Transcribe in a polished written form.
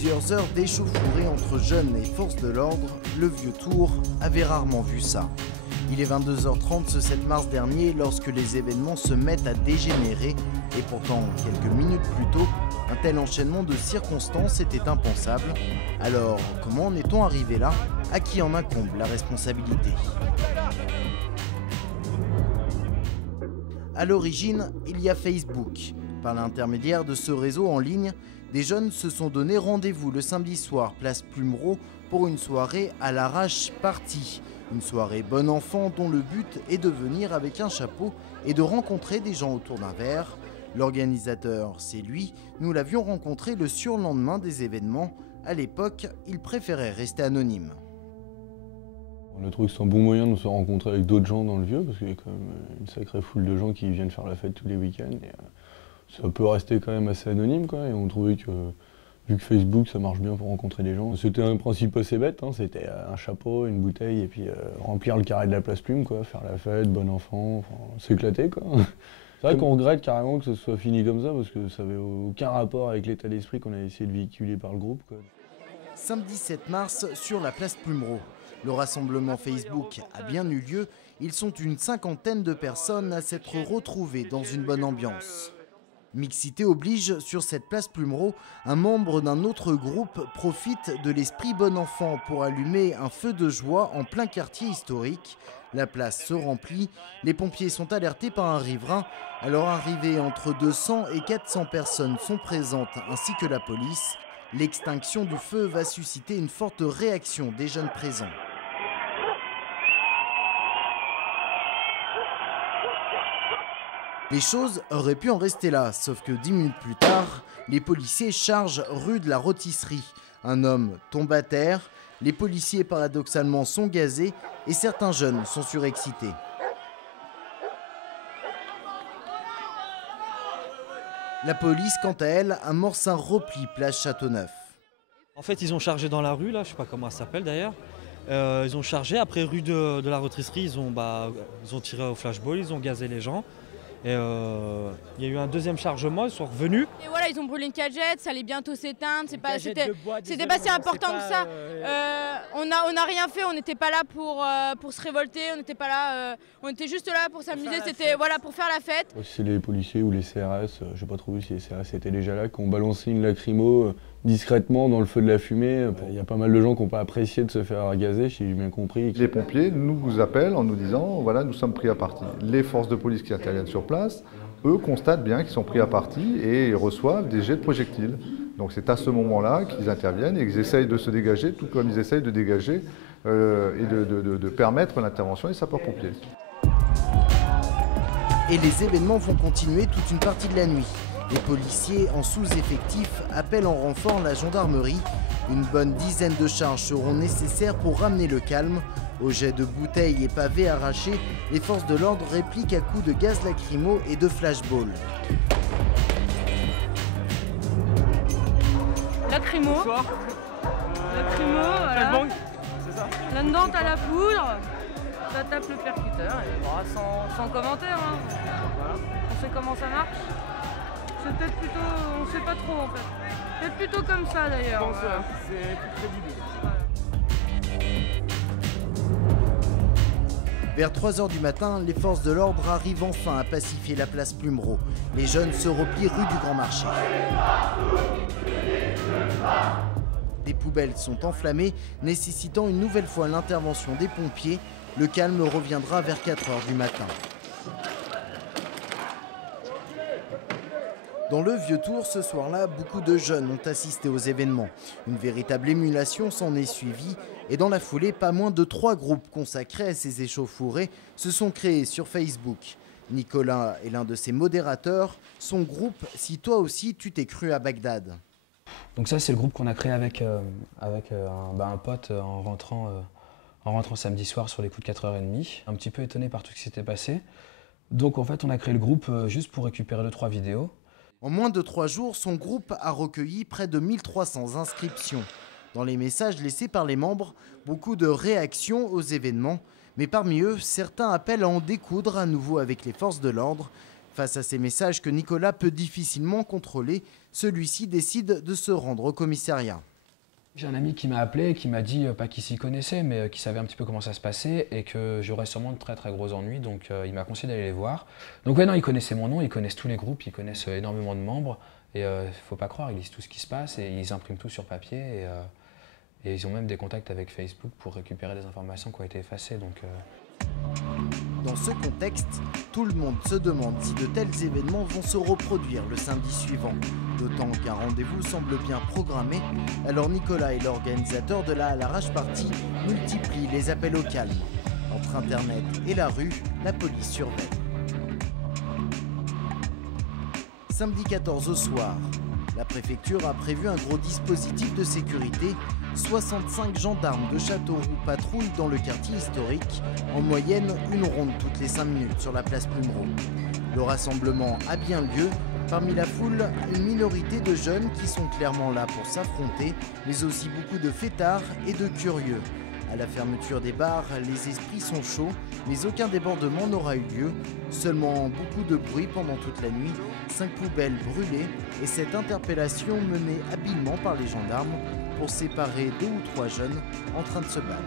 plusieurs heures d'échauffourée entre jeunes et forces de l'ordre, le Vieux Tour avait rarement vu ça. Il est 22h30 ce 7 mars dernier lorsque les événements se mettent à dégénérer et pourtant, quelques minutes plus tôt, un tel enchaînement de circonstances était impensable. Alors, comment en est-on arrivé là? À qui en incombe la responsabilité? À l'origine, il y a Facebook. Par l'intermédiaire de ce réseau en ligne, des jeunes se sont donné rendez-vous le samedi soir, place Plumereau, pour une soirée à l'arrache party. Une soirée bon enfant dont le but est de venir avec un chapeau et de rencontrer des gens autour d'un verre. L'organisateur, c'est lui, nous l'avions rencontré le surlendemain des événements. À l'époque, il préférait rester anonyme. On a trouvé que c'est un bon moyen de se rencontrer avec d'autres gens dans le Vieux, parce qu'il y a quand même une sacrée foule de gens qui viennent faire la fête tous les week-ends. Et, ça peut rester quand même assez anonyme, quoi. Et on trouvait que, vu que Facebook, ça marche bien pour rencontrer des gens. C'était un principe assez bête, hein. C'était un chapeau, une bouteille, et puis remplir le carré de la place Plume, quoi. Faire la fête, bon enfant, enfin, s'éclater, quoi. C'est vrai qu'on regrette carrément que ce soit fini comme ça, parce que ça n'avait aucun rapport avec l'état d'esprit qu'on a essayé de véhiculer par le groupe, quoi. Samedi 7 mars, sur la place Plumereau. Le rassemblement Facebook a bien eu lieu. Ils sont une cinquantaine de personnes à s'être retrouvées dans une bonne ambiance. Mixité oblige, sur cette place Plumereau, un membre d'un autre groupe profite de l'esprit bon enfant pour allumer un feu de joie en plein quartier historique. La place se remplit, les pompiers sont alertés par un riverain. À leur arrivée, entre 200 et 400 personnes sont présentes, ainsi que la police. L'extinction du feu va susciter une forte réaction des jeunes présents. Les choses auraient pu en rester là, sauf que 10 minutes plus tard, les policiers chargent rue de la Rôtisserie. Un homme tombe à terre, les policiers paradoxalement sont gazés et certains jeunes sont surexcités. La police, quant à elle, amorce un repli place Châteauneuf. En fait, ils ont chargé dans la rue, là, je ne sais pas comment ça s'appelle d'ailleurs. Ils ont chargé, après rue de la Rôtisserie, ils ont tiré au flashball, ils ont gazé les gens. Et il y a eu un deuxième chargement, ils sont revenus. Et voilà, ils ont brûlé une cagette, ça allait bientôt s'éteindre, c'était pas si important que ça. On n'a rien fait, on n'était pas là pour se révolter, on n'était pas là, on était juste là pour s'amuser, c'était voilà, pour faire la fête. C'est les policiers ou les CRS, je sais pas trop si les CRS étaient déjà là, qui ont balancé une lacrymo discrètement dans le feu de la fumée. Il y a pas mal de gens qui n'ont pas apprécié de se faire gazer, si j'ai bien compris. Les pompiers nous appellent en nous disant voilà, nous sommes pris à partie. Les forces de police qui interviennent sur place, eux constatent bien qu'ils sont pris à partie et reçoivent des jets de projectiles. Donc c'est à ce moment-là qu'ils interviennent et qu'ils essayent de se dégager, tout comme ils essayent de dégager et de permettre l'intervention des sapeurs-pompiers. Et les événements vont continuer toute une partie de la nuit. Les policiers en sous-effectif appellent en renfort la gendarmerie. Une bonne dizaine de charges seront nécessaires pour ramener le calme. Au jet de bouteilles et pavés arrachés, les forces de l'ordre répliquent à coups de gaz lacrymo et de flashball. Lacrymo, voilà. Là-dedans, t'as la poudre, ça tape le percuteur, et bon, sans commentaire. Hein. Voilà. On sait comment ça marche. C'est peut-être plutôt, on sait pas trop en fait. Peut-être plutôt comme ça d'ailleurs. Je pense c'est plus crédible. Vers 3h du matin, les forces de l'ordre arrivent enfin à pacifier la place Plumereau. Les jeunes se replient rue du Grand Marché. Des poubelles sont enflammées, nécessitant une nouvelle fois l'intervention des pompiers. Le calme reviendra vers 4h du matin. Dans le Vieux Tour, ce soir-là, beaucoup de jeunes ont assisté aux événements. Une véritable émulation s'en est suivie et dans la foulée, pas moins de 3 groupes consacrés à ces échauffourées se sont créés sur Facebook. Nicolas est l'un de ses modérateurs. Son groupe, si toi aussi tu t'es cru à Bagdad. Donc ça, c'est le groupe qu'on a créé avec un pote en rentrant samedi soir sur les coups de 4h30. Un petit peu étonné par tout ce qui s'était passé. Donc en fait, on a créé le groupe juste pour récupérer 2-3 vidéos. En moins de 3 jours, son groupe a recueilli près de 1300 inscriptions. Dans les messages laissés par les membres, beaucoup de réactions aux événements. Mais parmi eux, certains appellent à en découdre à nouveau avec les forces de l'ordre. Face à ces messages que Nicolas peut difficilement contrôler, celui-ci décide de se rendre au commissariat. J'ai un ami qui m'a appelé et qui m'a dit, pas qu'il s'y connaissait, mais qu'il savait un petit peu comment ça se passait et que j'aurais sûrement de très très gros ennuis, donc il m'a conseillé d'aller les voir. Donc ouais, non, ils connaissaient mon nom, ils connaissent tous les groupes, ils connaissent énormément de membres et faut pas croire, ils lisent tout ce qui se passe et ils impriment tout sur papier et ils ont même des contacts avec Facebook pour récupérer des informations qui ont été effacées. Donc, Dans ce contexte, tout le monde se demande si de tels événements vont se reproduire le samedi suivant. D'autant qu'un rendez-vous semble bien programmé, alors Nicolas et l'organisateur de la à l'arrache party multiplient les appels au calme. Entre Internet et la rue, la police surveille. Samedi 14 au soir, la préfecture a prévu un gros dispositif de sécurité. 65 gendarmes de Châteauroux patrouillent dans le quartier historique, en moyenne une ronde toutes les 5 minutes sur la place Plumereau. Le rassemblement a bien lieu. Parmi la foule, une minorité de jeunes qui sont clairement là pour s'affronter, mais aussi beaucoup de fêtards et de curieux. À la fermeture des bars, les esprits sont chauds, mais aucun débordement n'aura eu lieu. Seulement beaucoup de bruit pendant toute la nuit, 5 poubelles brûlées et cette interpellation menée habilement par les gendarmes pour séparer 2 ou 3 jeunes en train de se battre.